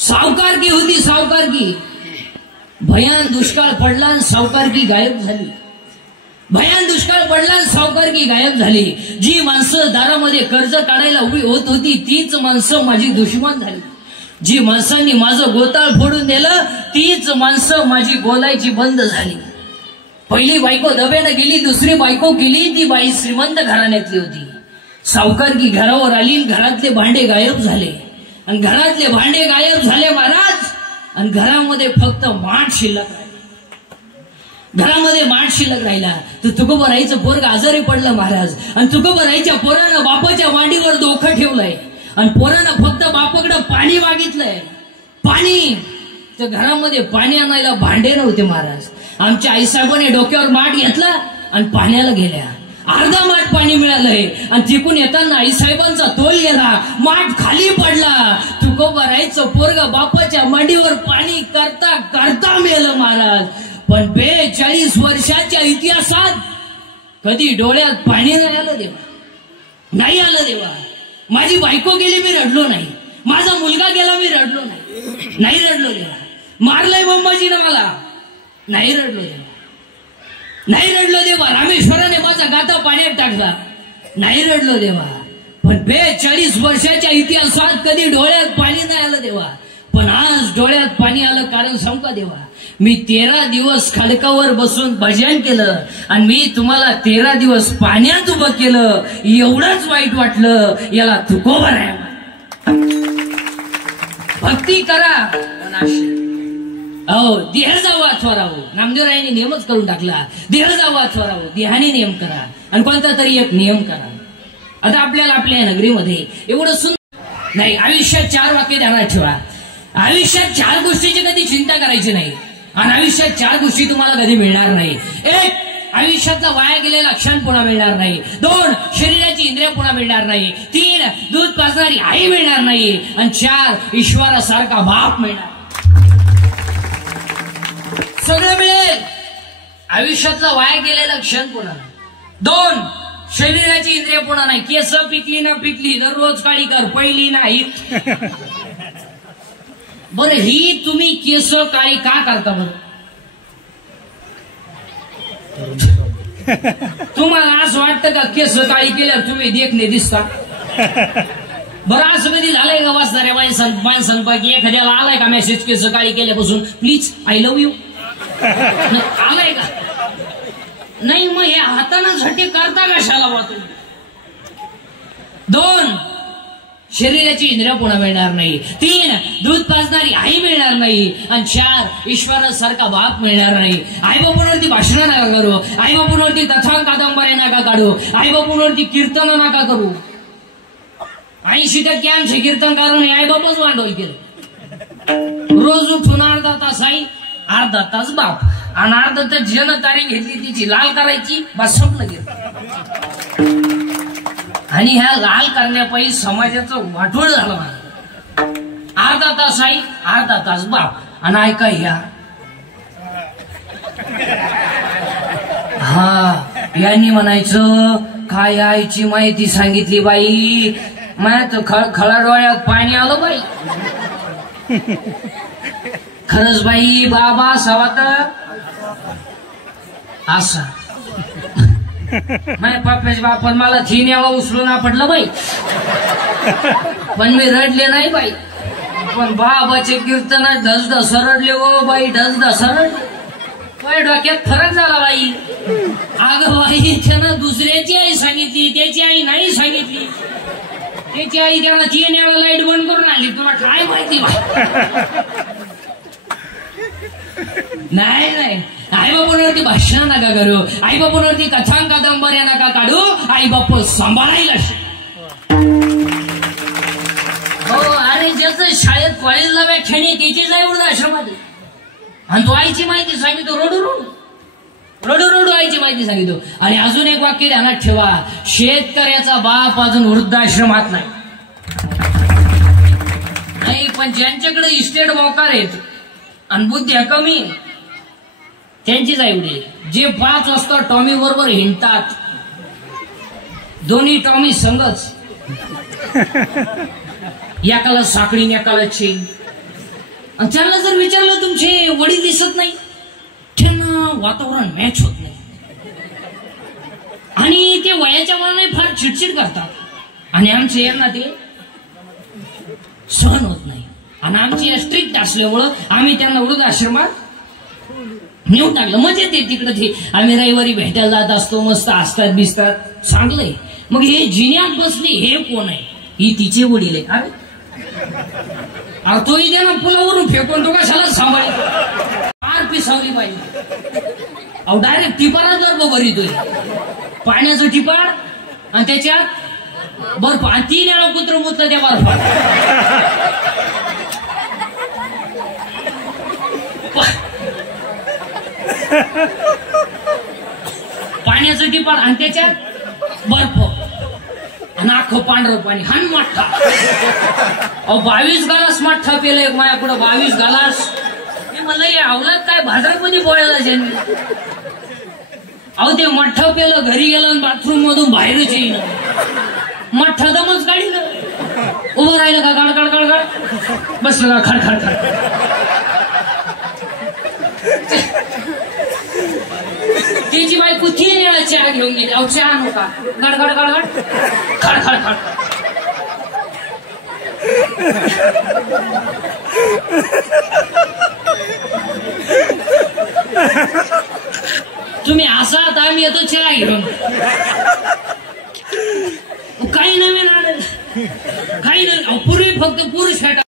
सावकारकी होती सावकारकी. भयान दुष्काळ पडला आणि सावकारकी गायब झाली. भयान दुष्काळ पडला आणि सावकारकी गायब झाली. जी माणसं दारामध्ये कर्ज काढायला उभी होत होती तीच माणसं माझी दुश्मन झाली. जी माणसांनी माझं गोताळ फोडून दिलं तीच माणसं माझी बोलायची बंद झाली. पहिली बायको दब्यानं गेली, दुसरी बायको केली, ती बाई श्रीमंत घराण्यातली होती. सावकारकी घरावर आली, घरातले भांडे गायब झाले. आणि घरातले भांडे गायब झाले महाराज. आणि घरामध्ये फक्त माठ शिल्लक राहिला. घरामध्ये माठ शिल्लक राहिला. तर तुकोबाराईचं पोरग आजारी पडलं महाराज. आणि तुकोबाराईच्या पोरानं बापाच्या मांडीवर डोकं ठेवलंय. आणि पोरानं फक्त बापाकडे पाणी मागितलंय. पाणी. तर घरामध्ये पाणी आणायला भांडे नव्हते महाराज. आमच्या आईसाहेबांनी डोक्यावर माठ घेतला आणि पाण्याला गेल्या. अर्धा माठ पाणी मिळालंय. आणि तिकून येताना आईसाहेबांचा तोल गेला, माठ खाली पडला. तुकोबाराईचं पोरग बापाच्या मांडीवर पाणी करता करता मेलं महाराज. पण 42 वर्षाच्या इतिहासात कधी डोळ्यात पाणी नाही आलं देवा. नाही आलं देवा. माझी बायको गेली मी रडलो नाही. माझा मुलगा गेला मी रडलो नाही. नाही रडलो देवा. मारलंय मम्माजीनं मला. नाही रडलो देवा. नाही रडलो देवा. रामेश्वराने माझा गाता पाण्यात टाकला. नाही रडलो देवा. पण 42 वर्षाच्या इतिहासात कधी डोळ्यात पाणी नाही आलं देवा. पण आज डोळ्यात पाणी आलं. कारण सांगू का देवा, मी 13 दिवस खडकावर बसून भजन केलं आणि मी तुम्हाला 13 दिवस पाण्यात उभं केलं. एवढंच वाईट वाटलं. याला तुकोबाराय. भक्ती करा. अहो देह जावं अथवारावं. नामदेवरायांनी नियमच करून टाकला. देह जावं अथवारावं. देहाने नियम करा आणि कोणता तरी एक नियम करा. आता आपल्याला आपल्या नगरीमध्ये एवढं सुंदर नाही. आयुष्यात 4 वाक्य ध्यानात ठेवा. आयुष्यात 4 गोष्टीची कधी चिंता करायची नाही. आणि आयुष्यात 4 गोष्टी तुम्हाला कधी मिळणार नाही. 1. आयुष्यातला वाया गेलेला क्षण पुन्हा मिळणार नाही. 2. शरीराची इंद्रिय पुन्हा मिळणार नाही. 3. दूध पाजणारी आई मिळणार नाही. आणि 4. ईश्वरासारखा बाप मिळणार. सगळं मिळेल. आयुष्यातला वाया गेलेला क्षण पुन्हा नाही. 2. शरीराची इंद्रिय पुन्हा नाही. केस पिकली ना पिकली दररोज काळी कर, पहिली नाही. बरं ही तुम्ही केस काळी का करता बरं? तुम्हाला असं वाटतं का केस काळी केल्यावर तुम्ही देखणे दिसता? बरं असं कधी झालंय का वाचणाऱ्या माणसांपैकी एखाद्याला आलाय का मेसेज केस काळी केल्यापासून प्लीज आय लव्ह यू? आलाय का? नाही. मग हे हातानं झटे करता कशाला बा तुम्ही? 2. शरीराची इंद्रिय पुन्हा मिळणार नाही. 3. दूध पाजणारी आई मिळणार नाही. आणि 4. ईश्वरासारखा बाप मिळणार नाही. आई बापूंवरती भाषण नका करू. आई बापूंवरती कथा कादंबऱ्या नका काढू. आई बापूंवरती कीर्तन नका करू. 80% आमचे कीर्तनकारांनी आई बापच वांडोल केलं. रोज उठून अर्धा तास आई, अर्धा तास बाप आणि अर्धा तास जनतारी घेतली तिची लाल करायची. बस संपलं गेलं. आणि ह्या लाल करण्यापायी समाजाचं वाटोळ झालं मला. अर्धा तास आई, अर्धा तास बाप. आणि ऐका ह्या यांनी म्हणायचं काय आईची माहिती सांगितली बाई. माझ्या खळा डोळ्यात पाणी आलं बाई. खरंच बाई बाबा सवात असा माझ्या पप्पाच्या बापान मला 3 यावं उचलून पडलं बाई. पण मी रडले नाही बाई. पण बाबाचे कीर्तनात ढसढस रडले हो बाई. ढसढस रडले. बाई डोक्यात फरक झाला बाई. अगं बाई त्यानं दुसऱ्याची आई सांगितली, त्याची आई नाही सांगितली. त्याची आई त्याला 3 याला लाईट बंद करून आली. तुला काय माहिती बा? नाही नाही. आई बापूंवरती भाषण नका करू. आई बापूंवरती कथा कादंबऱ्या नका काढू. आई बापू सांभाळायला हो. आणि ज्याचं शाळेत कॉलेजला व्याख्याने त्याचीच आहे वृद्धाश्रमात. आणि तो आईची माहिती सांगितो रडू रडू रडू रडू आईची माहिती सांगितो. आणि अजून एक वाक्य ध्यानात ठेवा. शेतकऱ्याचा बाप अजून वृद्धाश्रमात नाही. पण ज्यांच्याकडे इस्टेट मोकार आहेत आणि बुद्ध्या कमी त्यांचीच आई उडे. जे 5 वाजता टॉमी बरोबर हिंडतात, दोन्ही टॉमी संगच एकाला साखळी एकाला चेन. आणि त्यांना जर विचारलं तुमचे वडील दिसत नाही, त्यांना वातावरण मॅच होत नाही आणि ते वयाच्या मनाने फार चिडचिड करतात. आणि आमचे यांना ते सहन होत नाही. आणि आमची स्ट्रिक्ट असल्यामुळं आम्ही त्यांना वृद्धाश्रमात नेऊन टाकलं. मजा येते तिकडे. ते आम्ही रविवारी भेटायला जात असतो, मस्त असतात बिसतात, चांगलंय. मग हे जिन्यात बसली हे कोण आहे? ही तिचे वडील आहे. अरे तो इथे ना पुलावरून फेकून तो कशाला सांभाळ फार पिसावली पाहिजे. अहो डायरेक्ट टिपारा जर बरोबर येतोय, पाण्याचं टिपार आणि त्याच्यात बर्फ, आणि 3 वेळा कुत्र मुतलं त्या बर्फात. पाण्याचं टिपार आणि त्याच्यात बर्फ आणि अख्खं पांढरं पाणी. हान मठ्ठा. अहो 22 गालास मठ्ठा पेलं माझ्याकडं. 22 गालास. मी म्हणलं हे अवलाद काय भाद्रपदी बोळायला जन्म. अहो ते मठ्ठा पेलं, घरी गेलं आणि बाथरूम मधून बाहेरच येईन. मठ्ठा दमच काढील. उभं राहिलं का गाड गाड गाड गाड, बसलं का खड खड खड. त्याची बायको 3 वेळा चहा घेऊन गेली. अहो चहा आणू का? गड गड गड गड खड खड खड. तुम्ही असात, आम्ही येतो चहा घेऊन. काही नवीन आलं काही नाही. पूर्वी फक्त पुरुष